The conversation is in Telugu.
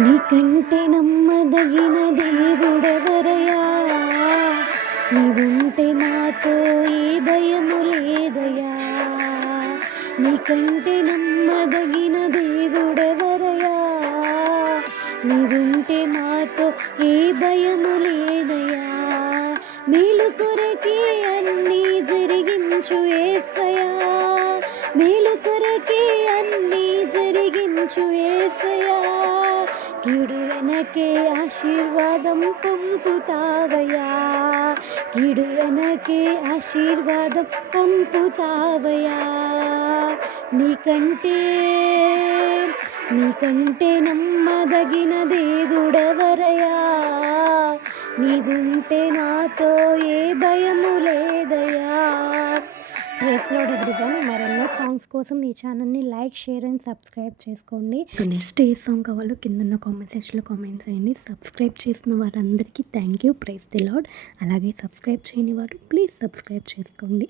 నీకంటే నమ్మదగిన దేవుడెవరయ్యా, నీవుంటే మాతో ఏ భయము లేదయ్యా. నీకంటే నమ్మదగిన దేవుడెవరయ్యా, నీవుంటే మాతో ఏ భయము లేదయ్యా. మేలు కొరకే అన్నీ జరిగించు యేసయ్యా, మేలు కొరకే అన్నీ జరిగించు యేసయ్యా. కీడు వెనకే ఆశీర్వాదం పంపుతావయ్యా, కీడు వెనకే ఆశీర్వాదం పంపుతావయ్యా. నీకంటే నమ్మదగిన దేవుడెవరయ్యా, నీవుంటే నాతో ఏ భయము లేదయ్యా. Praise Lord everyone. మరెన్నో సాంగ్స్ కోసం ఈ ఛానల్ని లైక్, షేర్ అండ్ సబ్స్క్రైబ్ చేసుకోండి. నెక్స్ట్ ఏ సాంగ్ కావాలో కింద కామెంట్ సెక్షన్లో కామెంట్ చేయండి. సబ్స్క్రైబ్ చేసిన వారందరికీ thank you. Praise the Lord. అలాగే సబ్స్క్రైబ్ చేయని వారు ప్లీజ్ సబ్స్క్రైబ్ చేసుకోండి.